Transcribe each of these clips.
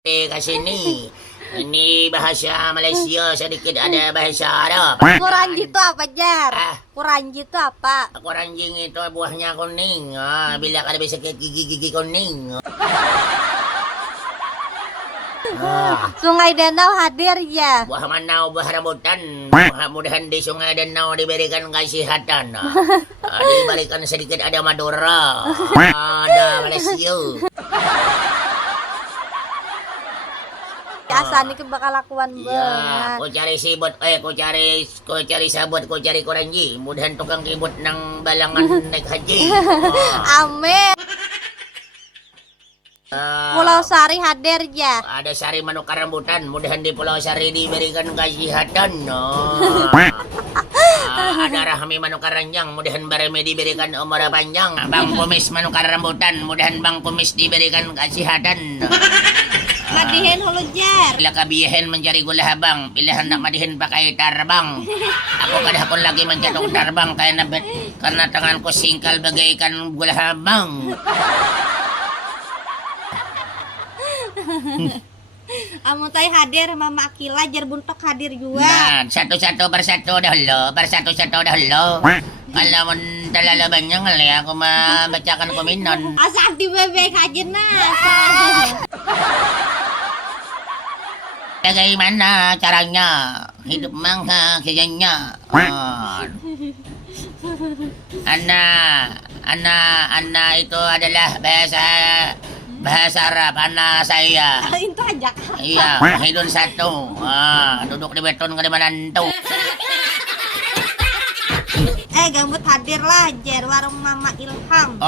Kasi ini bahasa Malaysia, sedikit ada bahasa Arab. Kuranji itu apa, Jar? Ah. Kuranji itu apa? Kuranjing itu buahnya kuning. Bila ada sakit gigi kuning. Sungai Danau hadir ya. Buah manau, buah rambutan. Mudah-mudahan di Sungai Danau diberikan kesehatan. Diberikan sedikit ada Madura. Ada Malaysia. Asani ke bakal lakuan Ya, banget. ku cari sibut, ku cari sabut, ku cari kuranji. Mudahan tukang kibut ng balangan naik haji. Amin. Pulau Sari hadir ya. Ada sari manuk rambutan. Mudahan di Pulau Sari diberikan kesehatan. Ada rahmi manuk ranjang. Mudahan bareme diberikan umur panjang. Bang Kumis manuk rambutan. Mudahan Bang Kumis diberikan kesehatan. Madihin hulu Jar. Bila kabiyahin mencari gula habang, bila hendak madihin pakai tarbang. Aku kadang lagi menjatuh tarbang karena tanganku singkal bagaikan gula habang. Amun tay hadir Mama Akila Jar buntok hadir juga. Nah, satu-satu bersatu dahulu. Kalau terlalu banyak kali aku membacakan kominon. Asa di bebek aja nah. Bagaimana caranya hidup mangga kayaknya? Ana itu adalah bahasa Arab. Ana saya. Itu aja. Iya, hidun satu. Duduk di beton ke manantu. Gambut hadir lah Jar warung Mama Ilham.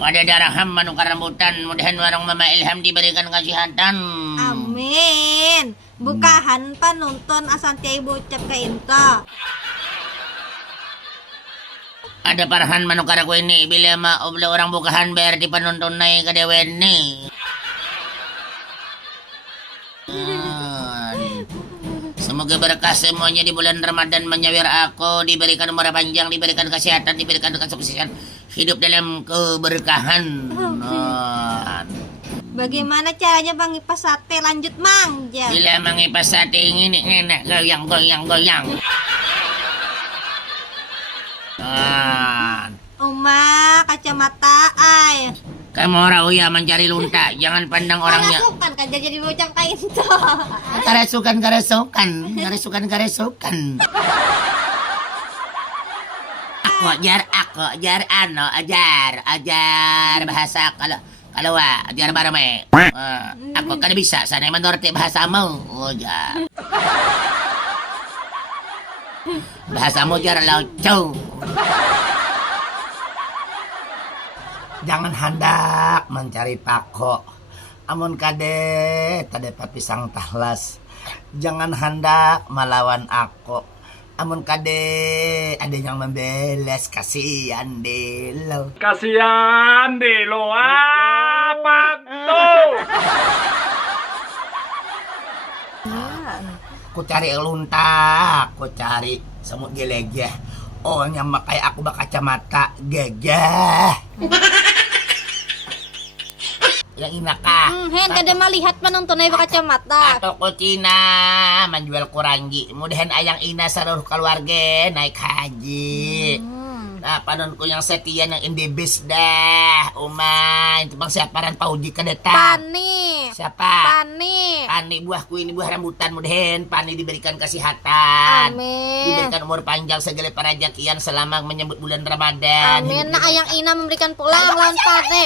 Ada daraham manuk rambutan. Mudahan warung Mama Ilham diberikan kesehatan. Amin. Bukahan penonton asanti ibu ucap ke Into. Ada parahan manuk aku ini. Bila orang bukahan bayar di penonton naik ke dewen nih. Semoga berkah semuanya di bulan Ramadan menyawir aku, diberikan umur panjang, diberikan kesehatan, diberikan kesuksesan, hidup dalam keberkahan. Bagaimana caranya mengipas sate? Lanjut Mang Jar. Bila mengipas sate ini enak goyang. Oma kacamata ay. Kamu orang uya mencari lunta, jangan pandang orangnya. Karasukan kan jadi bocah kain to. Karasukan. Aku ajar bahasa kalau ajar barame. Aku kan bisa sana mengerti bahasamu. Jar. Bahasamu jar laucu. Jangan hendak mencari pako. Amun kade tadepat pisang tahlas. Jangan hendak melawan aku. Amun kade ada yang membeles, kasihan delo. Kasihan delo apa tuh? Ku cari lunta, ku cari semut gelegeh. Oh, yang makai aku kacamata gegeh. Yang inaka. Hen kada melihat penonton ay kacamata. Atau kucina menjual kurangi. Mudahan ayang ina seluruh keluarga naik haji. Nah, panonku yang setia yang indibis dah. Itu bang siapa ran pauji kedeta? Pani. Siapa? Pani. Buahku ini buah rambutan. Mudahan Pani diberikan kesehatan. Amin. Diberikan umur panjang segala parajakian selama menyambut bulan Ramadan. Amin. Nah ayang ina memberikan pulang lawan Pani.